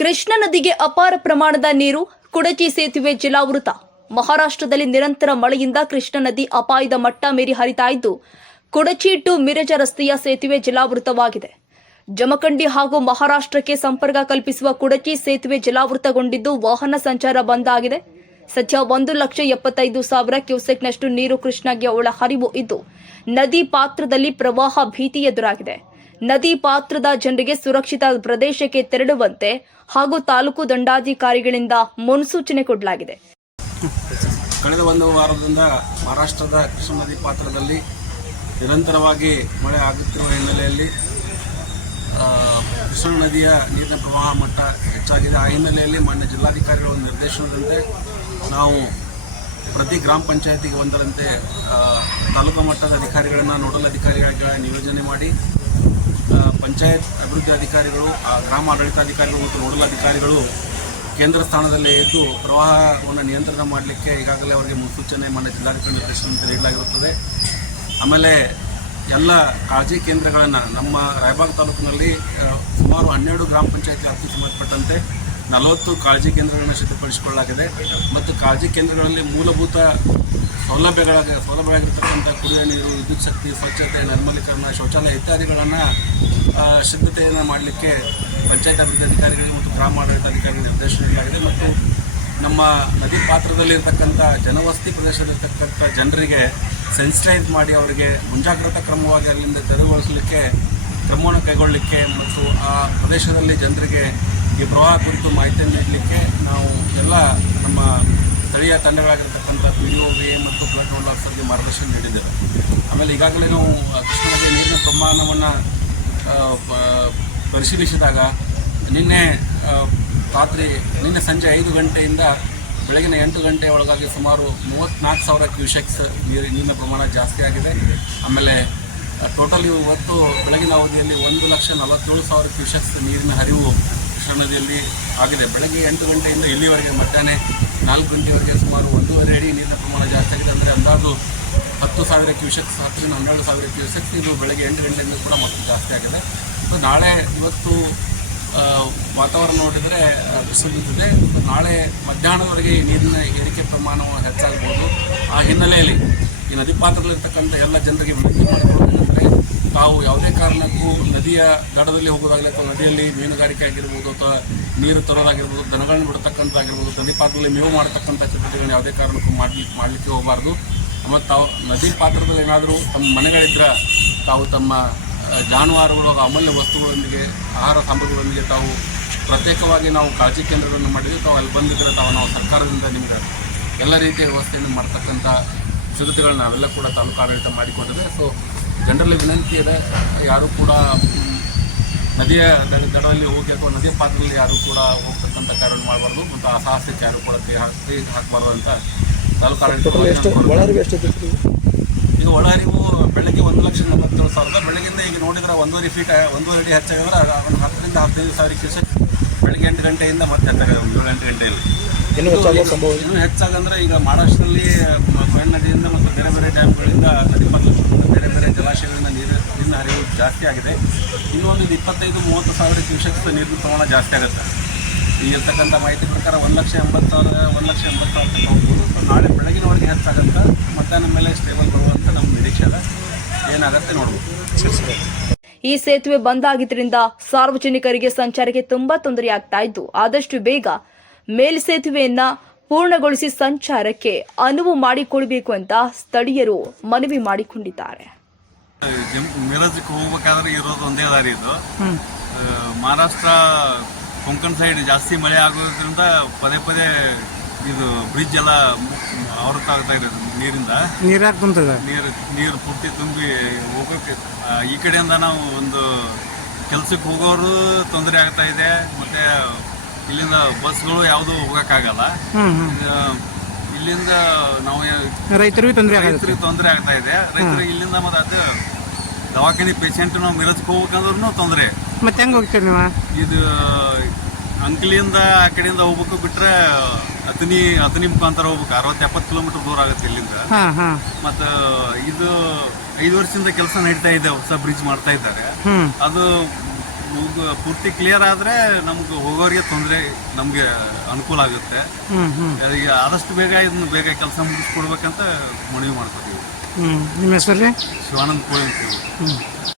ಕೃಷ್ಣಾ ನದಿಗೆ ಅಪಾರ ಪ್ರಮಾಣದ ನೀರು, ಕುಡಚಿ ಸೇತುವೆ ಜಲಾವೃತ. ಮಹಾರಾಷ್ಟ್ರದಲ್ಲಿ ನಿರಂತರ ಮಳೆಯಿಂದ ಕೃಷ್ಣಾ ನದಿ ಅಪಾಯದ ಮಟ್ಟ ಮೀರಿ ಹರಿತಾ ಇದ್ದು, ಕುಡಚಿ ಟು ಮಿರಜ ರಸ್ತೆಯ ಸೇತುವೆ ಜಲಾವೃತವಾಗಿದೆ. ಜಮಖಂಡಿ ಹಾಗೂ ಮಹಾರಾಷ್ಟ್ರಕ್ಕೆ ಸಂಪರ್ಕ ಕಲ್ಪಿಸುವ ಕುಡಚಿ ಸೇತುವೆ ಜಲಾವೃತಗೊಂಡಿದ್ದು ವಾಹನ ಸಂಚಾರ ಬಂದ್ ಆಗಿದೆ. ಸದ್ಯ ಒಂದು ಲಕ್ಷ ಎಪ್ಪತ್ತೈದು ಸಾವಿರ ಕ್ಯೂಸೆಕ್ನಷ್ಟು ನೀರು ಕೃಷ್ಣಾಗೆ ಒಳಹರಿವು ಇದ್ದು, ನದಿ ಪಾತ್ರದಲ್ಲಿ ಪ್ರವಾಹ ಭೀತಿ ಎದುರಾಗಿದೆ. ನದಿ ಪಾತ್ರದ ಜನರಿಗೆ ಸುರಕ್ಷಿತ ಪ್ರದೇಶಕ್ಕೆ ತೆರಳುವಂತೆ ಹಾಗೂ ತಾಲೂಕು ದಂಡಾಧಿಕಾರಿಗಳಿಂದ ಮುನ್ಸೂಚನೆ ಕೊಡಲಾಗಿದೆ. ಕಳೆದ ಒಂದು ವಾರದಿಂದ ಮಹಾರಾಷ್ಟ್ರದ ಕೃಷ್ಣ ನದಿ ಪಾತ್ರದಲ್ಲಿ ನಿರಂತರವಾಗಿ ಮಳೆ ಆಗುತ್ತಿರುವ ಹಿನ್ನೆಲೆಯಲ್ಲಿ ಕೃಷ್ಣ ನದಿಯ ನೀರಿನ ಪ್ರವಾಹ ಮಟ್ಟ ಹೆಚ್ಚಾಗಿದೆ. ಆ ಹಿನ್ನೆಲೆಯಲ್ಲಿ ಮಾನ್ಯ ಜಿಲ್ಲಾಧಿಕಾರಿಗಳ ಒಂದು ನಿರ್ದೇಶನದಂತೆ ನಾವು ಪ್ರತಿ ಗ್ರಾಮ ಪಂಚಾಯತಿಗೆ ಒಂದರಂತೆ ತಾಲೂಕು ಮಟ್ಟದ ಅಧಿಕಾರಿಗಳನ್ನು, ನೋಡಲ್ ಅಧಿಕಾರಿಗಳ ನಿಯೋಜನೆ ಮಾಡಿ ಪಂಚಾಯತ್ ಅಭಿವೃದ್ಧಿ ಅಧಿಕಾರಿಗಳು ಗ್ರಾಮ ಆಡಳಿತಾಧಿಕಾರಿಗಳು ಮತ್ತು ನೋಡಲ್ ಅಧಿಕಾರಿಗಳು ಕೇಂದ್ರ ಸ್ಥಾನದಲ್ಲಿ ಇದ್ದು ಪ್ರವಾಹವನ್ನು ನಿಯಂತ್ರಣ ಮಾಡಲಿಕ್ಕೆ ಈಗಾಗಲೇ ಅವರಿಗೆ ಮುನ್ಸೂಚನೆ ಮಾನ್ಯ ಜಿಲ್ಲಾಧಿಕಾರಿ ನಿರ್ದೇಶನ ನೀಡಲಾಗಿರುತ್ತದೆ. ಆಮೇಲೆ ಎಲ್ಲ ಕಾಳಜಿ ಕೇಂದ್ರಗಳನ್ನು ನಮ್ಮ ರಾಯಬಾಗ್ ತಾಲೂಕಿನಲ್ಲಿ ಸುಮಾರು ಹನ್ನೆರಡು ಗ್ರಾಮ ಪಂಚಾಯತ್ ವ್ಯಾಪ್ತಿಗೆ ಸಂಬಂಧಪಟ್ಟಂತೆ ನಲವತ್ತು ಕಾಳಜಿ ಕೇಂದ್ರಗಳನ್ನು ಸಿದ್ಧಪಡಿಸಿಕೊಳ್ಳಲಾಗಿದೆ. ಮತ್ತು ಕಾಳಜಿ ಕೇಂದ್ರಗಳಲ್ಲಿ ಮೂಲಭೂತ ಸೌಲಭ್ಯಗಳ ಸೌಲಭ್ಯಗಳಾಗಿರ್ತಕ್ಕಂಥ ಕುಡಿಯುವ ನೀರು, ವಿದ್ಯುತ್ ಶಕ್ತಿ, ಸ್ವಚ್ಛತೆ, ನೈರ್ಮಲೀಕರಣ, ಶೌಚಾಲಯ ಇತ್ಯಾದಿಗಳನ್ನು ಸಿದ್ಧತೆಯನ್ನು ಮಾಡಲಿಕ್ಕೆ ಪಂಚಾಯತ್ ಅಭಿವೃದ್ಧಿ ಅಧಿಕಾರಿಗಳಿಗೆ ಮತ್ತು ಗ್ರಾಮ ಆಡಳಿತ ಅಧಿಕಾರಿಗಳಿಗೆ ನಿರ್ದೇಶನ ನೀಡಲಾಗಿದೆ. ಮತ್ತು ನಮ್ಮ ನದಿ ಪಾತ್ರದಲ್ಲಿರ್ತಕ್ಕಂಥ ಜನವಸತಿ ಪ್ರದೇಶದಲ್ಲಿರ್ತಕ್ಕಂಥ ಜನರಿಗೆ ಸೆನ್ಸಿಟೈಸ್ ಮಾಡಿ ಅವರಿಗೆ ಮುಂಜಾಗ್ರತಾ ಕ್ರಮವಾಗಿ ಅಲ್ಲಿಂದ ತೆರವುಗೊಳಿಸಲಿಕ್ಕೆ, ಕ್ರಮವನ್ನು ಕೈಗೊಳ್ಳಲಿಕ್ಕೆ ಮತ್ತು ಆ ಪ್ರದೇಶದಲ್ಲಿ ಜನರಿಗೆ ಈ ಪ್ರವಾಹ ಕುರಿತು ಮಾಹಿತಿಯನ್ನು ನೀಡಲಿಕ್ಕೆ ನಾವು ಎಲ್ಲ ನಮ್ಮ ಸ್ಥಳೀಯ ತಂಡಗಳಾಗಿರ್ತಕ್ಕಂಥ ಪಿ ಡಿ ವಿ ಮತ್ತು ಫ್ಲಡ್ ರೋಲ್ ಆಫೀಸರ್ಗೆ ಮಾರ್ಗದರ್ಶನ ನೀಡಿದ್ದೇವೆ. ಆಮೇಲೆ ಈಗಾಗಲೇ ನಾವು ನದಿಯ ನೀರಿನ ಪ್ರಮಾಣವನ್ನು ಪರಿಶೀಲಿಸಿದಾಗ ನಿನ್ನೆ ರಾತ್ರಿ, ನಿನ್ನೆ ಸಂಜೆ ಐದು ಗಂಟೆಯಿಂದ ಬೆಳಗಿನ ಎಂಟು ಗಂಟೆ ಒಳಗಾಗಿ ಸುಮಾರು ಮೂವತ್ತ್ನಾಲ್ಕು ಸಾವಿರ ಕ್ಯೂಸೆಕ್ಸ್ ನೀರು, ನೀರಿನ ಪ್ರಮಾಣ ಜಾಸ್ತಿ ಆಗಿದೆ. ಆಮೇಲೆ ಟೋಟಲ್ ಇವತ್ತು ಬೆಳಗಿನ ಅವಧಿಯಲ್ಲಿ ಒಂದು ಲಕ್ಷ ನಲವತ್ತೇಳು ಸಾವಿರ ಕ್ಯೂಸೆಕ್ಸ್ ನೀರಿನ ಹರಿವು ನದಿಯಲ್ಲಿ ಆಗಿದೆ. ಬೆಳಗ್ಗೆ ಎಂಟು ಗಂಟೆಯಿಂದ ಇಲ್ಲಿವರೆಗೆ ಮಧ್ಯಾಹ್ನ ನಾಲ್ಕು ಗಂಟೆವರೆಗೆ ಸುಮಾರು ಒಂದೂವರೆ ಅಡಿ ನೀರಿನ ಪ್ರಮಾಣ ಜಾಸ್ತಿ ಆಗಿದೆ. ಅಂದರೆ ಅಂದಾಜು ಹತ್ತು ಸಾವಿರ ಕ್ಯೂಸೆಕ್ಸ್ ಹತ್ತರಿಂದ ಹನ್ನೆರಡು ಸಾವಿರ ಕ್ಯೂಸೆಕ್ಸ್ ಇದು ಬೆಳಗ್ಗೆ ಎಂಟು ಗಂಟೆಯಿಂದ ಕೂಡ ಮತ್ತೆ ಜಾಸ್ತಿ ಆಗಿದೆ. ಮತ್ತು ನಾಳೆ ಇವತ್ತು ವಾತಾವರಣ ನೋಡಿದರೆ ಬಿಸಿಲಿದೆ ಮತ್ತು ನಾಳೆ ಮಧ್ಯಾಹ್ನದವರೆಗೆ ನೀರಿನ ಏರಿಕೆ ಪ್ರಮಾಣವು ಹೆಚ್ಚಾಗ್ಬೋದು. ಆ ಹಿನ್ನೆಲೆಯಲ್ಲಿ ಈ ನದಿ ಪಾತ್ರದಲ್ಲಿರ್ತಕ್ಕಂಥ ಎಲ್ಲ ಜನರಿಗೆ ವಿನಂತಿ ಮಾಡಿಕೊಳ್ಳೋದೇನೆಂದರೆ ತಾವು ಯಾವುದೇ ಕಾರಣಕ್ಕೂ ನದಿಯ ದಡದಲ್ಲಿ ಹೋಗೋದಾಗಲಿ ಅಥವಾ ನದಿಯಲ್ಲಿ ಮೀನುಗಾರಿಕೆ ಆಗಿರ್ಬೋದು ಅಥವಾ ನೀರು ತರೋದಾಗಿರ್ಬೋದು ದನಗಳನ್ನು ಬಿಡ್ತಕ್ಕಂಥದ್ದಾಗಿರ್ಬೋದು, ನದಿ ಪಾತ್ರದಲ್ಲಿ ಮೇವು ಮಾಡತಕ್ಕಂಥ ಚಟುವಟಿಕೆಗಳನ್ನ ಯಾವುದೇ ಕಾರಣಕ್ಕೂ ಮಾಡಲಿಕ್ಕೆ ಮಾಡಲಿಕ್ಕೆ ಹೋಗಬಾರ್ದು. ಮತ್ತು ತಾವು ನದಿ ಪಾತ್ರದಲ್ಲಿ ಏನಾದರೂ ತಮ್ಮ ಮನೆಗಳಿದ್ರೆ ತಾವು ತಮ್ಮ ಜಾನುವಾರುಗಳು ಅಮೂಲ್ಯ ವಸ್ತುಗಳೊಂದಿಗೆ, ಆಹಾರ ಸಾಮಗ್ರಿಗಳೊಂದಿಗೆ ತಾವು ಪ್ರತ್ಯೇಕವಾಗಿ ನಾವು ಕಾಳಜಿ ಕೇಂದ್ರಗಳನ್ನು ಮಾಡಿದರೆ ತಾವು ಅಲ್ಲಿ ಬಂದಿದ್ದರೆ ತಾವು ನಾವು ಸರ್ಕಾರದಿಂದ ನಿಮಗೆ ಎಲ್ಲ ರೀತಿಯ ವ್ಯವಸ್ಥೆಯನ್ನು ಮಾಡ್ತಕ್ಕಂಥ ಸಿದ್ಧತೆಗಳನ್ನ ನಾವೆಲ್ಲ ಕೂಡ ತಾಲೂಕು ಆಡಳಿತ ಮಾಡಿಕೊಂಡಿದೆ ಸೊ ಜನರಲ್ಲಿ ವಿನಂತಿ ಇದೆ ಯಾರು ಕೂಡ ನದಿಯ ದಡದಲ್ಲಿ ಹೋಗಿ ಅಥವಾ ನದಿಯ ಪಾತ್ರದಲ್ಲಿ ಯಾರೂ ಕೂಡ ಹೋಗ್ತಕ್ಕಂಥ ಕಾರ್ಯ ಮಾಡಬಾರ್ದು ಮತ್ತು ಆ ಸಾಹಸಕ್ಕೆ ಯಾರು ಕೂಡ ಕೈ ಹಾಕಿ ಹಾಕಬಾರ್ದು ಅಂತ ತಾಲೂಕು ಆಡಳಿತ ಈಗ ಒಳಹರಿವು ಬೆಳಗ್ಗೆ ಒಂದು ಲಕ್ಷ ನಲವತ್ತೇಳು ಸಾವಿರದ ಬೆಳಗ್ಗೆಯಿಂದ ಈಗ ನೋಡಿದ್ರೆ ಒಂದೂವರೆ ಫೀಟ್ ಒಂದೂವರೆ ಅಡಿ ಹೆಚ್ಚಾಗಿದ್ರೆ ಒಂದು ಹತ್ತರಿಂದ ಹದಿನೈದು ಸಾವಿರ ಕ್ಯೂಸೆಕ್ ಬೆಳಗ್ಗೆ ಎಂಟು ಗಂಟೆಯಿಂದ ಮತ್ತೆ ಹೆಚ್ಚಾಗಿದೆ ಒಂದು ಏಳು ಎಂಟು ಗಂಟೆಯಲ್ಲಿ. ಇನ್ನೂ ಹೆಚ್ಚಾಗುವ ಸಂಭವ ಇದೆ. ಇನ್ನೂ ಹೆಚ್ಚಾಗಂದ್ರೆ ಈಗ ಮಹಾರಾಷ್ಟ್ರದಲ್ಲಿ ಮ- ನದಿಯಿಂದ ಮತ್ತು ಬೇರೆ ಬೇರೆ ಡ್ಯಾಮ್ಗಳಿಂದ ನದಿ ಪಾತ್ರದಿಂದ ಬೇರೆ ಬೇರೆ ಜಲಾಶಯಗಳಿಂದ ನೀರು ನೀರಿನ ಹರಿವು ಜಾಸ್ತಿ ಆಗಿದೆ. ಇನ್ನೂ ಒಂದು ಇಪ್ಪತ್ತೈದು ಮೂವತ್ತು ಸಾವಿರ ಕ್ಯೂಸೆಕ್ಸ್ ನೀರಿನ ಪ್ರಮಾಣ ಜಾಸ್ತಿ ಆಗುತ್ತೆ. ಈಗ ಇರ್ತಕ್ಕಂಥ ಮಾಹಿತಿ ಪ್ರಕಾರ ಒಂದು ಲಕ್ಷ ಎಂಬತ್ತು ಸಾವಿರ ಒಂದು ಲಕ್ಷ ಎಂಬತ್ತು ಸಾವಿರ ತನಕ ಹೋಗ್ಬೋದು. ಸೊ ನಾಳೆ ಬೆಳಗಿನವರೆಗೆ ಮತ್ತ ನಮ್ಮ ಮೇಲೆ ಸ್ಟೇಬಲ್ ಬರುವಂತ ನಮ್ಮ ನಿರೀಕ್ಷೆ ಅದ. ಏನಾಗುತ್ತೆ ನೋಡ್ಬೋದು. ಈ ಸೇತುವೆ ಬಂದ್ ಆಗಿದ್ದರಿಂದ ಸಾರ್ವಜನಿಕರಿಗೆ ಸಂಚಾರಕ್ಕೆ ತುಂಬಾ ತೊಂದರೆ ಆಗ್ತಾ ಇದ್ದು ಆದಷ್ಟು ಬೇಗ ಮೇಲ್ಸೇತುವೆಯನ್ನ ಪೂರ್ಣಗೊಳಿಸಿ ಸಂಚಾರಕ್ಕೆ ಅನುವು ಮಾಡಿಕೊಡಬೇಕು ಅಂತ ಸ್ಥಳೀಯರು ಮನವಿ ಮಾಡಿಕೊಂಡಿದ್ದಾರೆ. ಹೋಗ್ಬೇಕಾದ್ರೆ ಇರೋದು ಒಂದೇ ದಾರಿ ಇದು. ಮಹಾರಾಷ್ಟ್ರ ಕೊಂಕಣ್ ಸೈಡ್ ಜಾಸ್ತಿ ಮಳೆ ಆಗೋದ್ರಿಂದ ಪದೇ ಪದೇ ಇದು ಬ್ರಿಡ್ಜ್ ಎಲ್ಲ ಆವೃತ ಆಗ್ತಾ ಇರೋದು ನೀರಿಂದ. ಕುಂತದ ನೀರು ನೀರು ಪೂರ್ತಿ ತುಂಬಿ ಹೋಗೋಕೆ ಈ ಕಡೆಯಿಂದ ನಾವು ಒಂದು ಕೆಲಸಕ್ಕೆ ಹೋಗೋರು ತೊಂದರೆ ಆಗ್ತಾ ಇದೆ. ಮತ್ತೆ ಇಲ್ಲಿಂದ ಬಸ್ಗಳು ಯಾವುದು ಹೋಗಕ್ಕಾಗಲ್ಲ. ಇಲ್ಲಿಂದ ನಾವು ರೈತರಿಗೂ ತೊಂದರೆ ರೈತರಿಗೆ ತೊಂದರೆ ಆಗ್ತಾ ಇದೆ. ರೈತರಿಗೆ ಇಲ್ಲಿಂದ ಮತ್ತೆ ಅದು ದವಾಖಾನೆ ಪೇಷಂಟ್ ನಾವು ಮಿರಜ್ಗೆ ಹೋಗ್ಬೇಕಂದ್ರೂ ತೊಂದರೆ. ಮತ್ತೆ ಹೆಂಗ್ ಹೋಗ್ತೀರಿ ನೀವು? ಇದು ಅಂಕಲಿಯಿಂದ ಆ ಕಡೆಯಿಂದ ಹೋಗ್ಬೇಕು ಬಿಟ್ರೆ ಅತನಿ ಅತನಿ ಮುಖಾಂತರ ಹೋಗ್ಬೇಕು. ಅರವತ್ತು ಎಪ್ಪತ್ತು ಕಿಲೋಮೀಟರ್ ದೂರ ಆಗುತ್ತೆ ಇಲ್ಲಿಂದ. ಮತ್ತು ಇದು ಐದು ವರ್ಷದಿಂದ ಕೆಲಸ ನಡೀತಾ ಇದೆ ಹೊಸ ಬ್ರಿಡ್ಜ್ ಮಾಡ್ತಾ ಇದ್ದಾರೆ. ಅದು ಮುಗ್ದು ಪೂರ್ತಿ ಕ್ಲಿಯರ್ ಆದರೆ ನಮ್ಗೆ ಹೋಗೋರಿಗೆ ತೊಂದರೆ ನಮಗೆ ಅನುಕೂಲ ಆಗುತ್ತೆ. ಈಗ ಆದಷ್ಟು ಬೇಗ ಇದನ್ನ ಬೇಗ ಕೆಲಸ ಮುಗಿಸ್ಕೊಡ್ಬೇಕಂತ ಮನವಿ ಮಾಡ್ಕೊತೀವಿ. ನಿಮ್ಮ ಹೆಸರು ಶಿವಾನಂದ ಕೋಳಿ ಅಂತೀವಿ